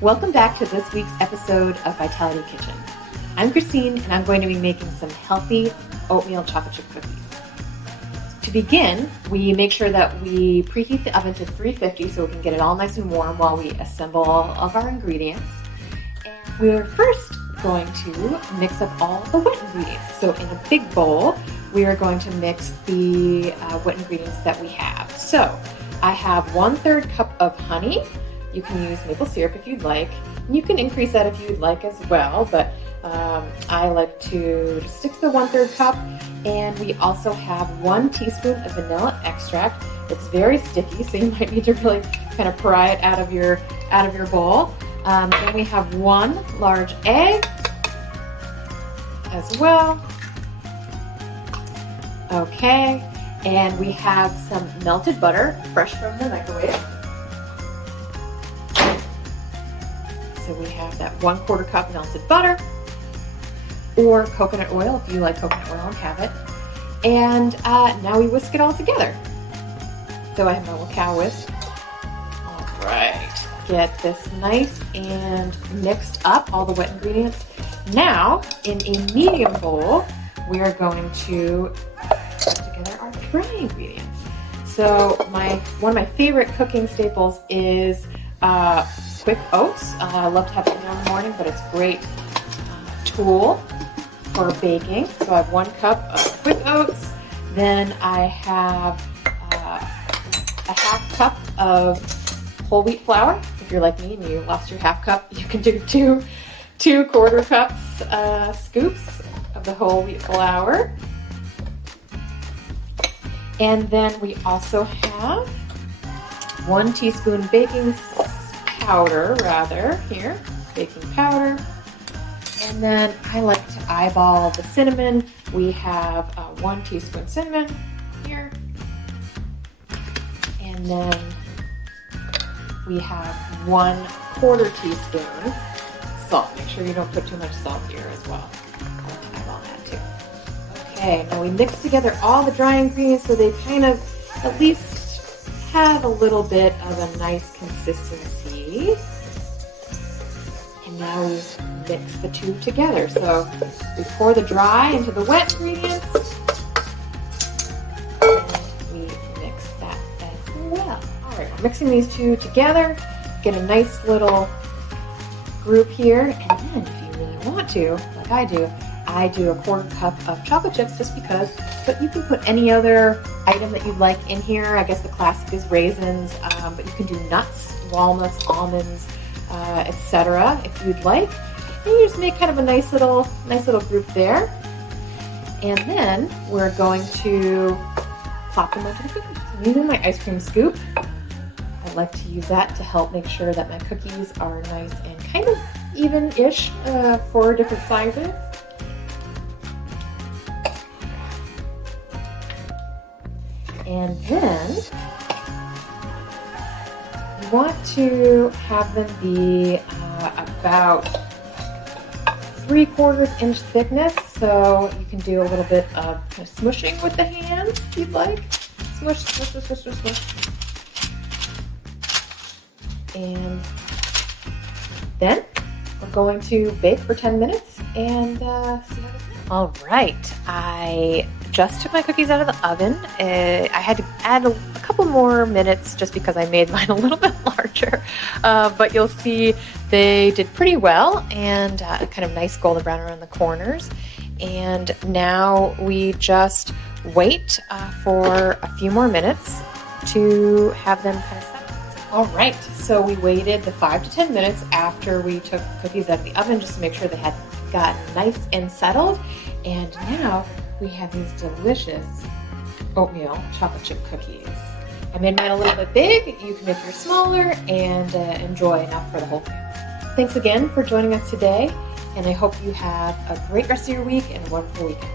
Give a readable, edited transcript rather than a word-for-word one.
Welcome back to this week's episode of Vitality Kitchen. I'm Christine and I'm going to be making some healthy oatmeal chocolate chip cookies. To begin, we make sure that we preheat the oven to 350 so we can get it all nice and warm while we assemble all of our ingredients. And we're first going to mix up all the wet ingredients. So in a big bowl, we are going to mix the wet ingredients that we have. So I have 1/3 cup of honey. You can use maple syrup if you'd like. You can increase that if you'd like as well, but I like to stick to the 1/3 cup. And we also have 1 teaspoon of vanilla extract. It's very sticky, so you might need to really kind of pry it out of your bowl. Then we have 1 large egg as well. Okay, and we have some melted butter, fresh from the microwave. So we have that 1/4 cup melted butter, or coconut oil if you like coconut oil and have it. And now we whisk it all together. So I have my little cow whisk. All right, get this nice and mixed up, all the wet ingredients. Now, in a medium bowl, we are going to put together our dry ingredients. So one of my favorite cooking staples is quick oats. I love to have it in the morning, but it's a great tool for baking. So I have 1 cup of quick oats. Then I have a 1/2 cup of whole wheat flour. If you're like me and you lost your 1/2 cup, you can do two 1/4 cups scoops of the whole wheat flour. And then we also have 1 teaspoon baking powder. And then I like to eyeball the cinnamon. We have 1 teaspoon cinnamon here. And then we have 1/4 teaspoon salt. Make sure you don't put too much salt here as well. I like to eyeball that too. Okay, now we mix together all the dry ingredients so they kind of at least have a little bit of a nice consistency. And now we mix the two together. So we pour the dry into the wet ingredients. And we mix that as well. All right, we're mixing these two together. Get a nice little group here. And then if you really want to, like I do a 1/4 cup of chocolate chips just because, but you can put any other item that you'd like in here. I guess the classic is raisins, but you can do nuts, walnuts, almonds, etc. if you'd like. And you just make kind of a nice little group there. And then we're going to plop them onto the cookies. I'm using my ice cream scoop. I like to use that to help make sure that my cookies are nice and kind of even-ish for different sizes. And then you want to have them be about 3/4 inch thickness. So you can do a little bit of kind of smushing with the hands if you'd like. Smush, smush, smush, smush, smush, smush. And then we're going to bake for 10 minutes and see how it goes. All right, I just took my cookies out of the oven. I had to add a couple more minutes just because I made mine a little bit larger, but you'll see they did pretty well and kind of nice golden brown around the corners. And now we just wait for a few more minutes to have them kind of set. All right, so we waited the 5 to 10 minutes after we took the cookies out of the oven just to make sure they had gotten nice and settled. And now we have these delicious oatmeal chocolate chip cookies. I made mine a little bit big. You can make yours smaller and enjoy enough for the whole family. Thanks again for joining us today, and I hope you have a great rest of your week and a wonderful weekend.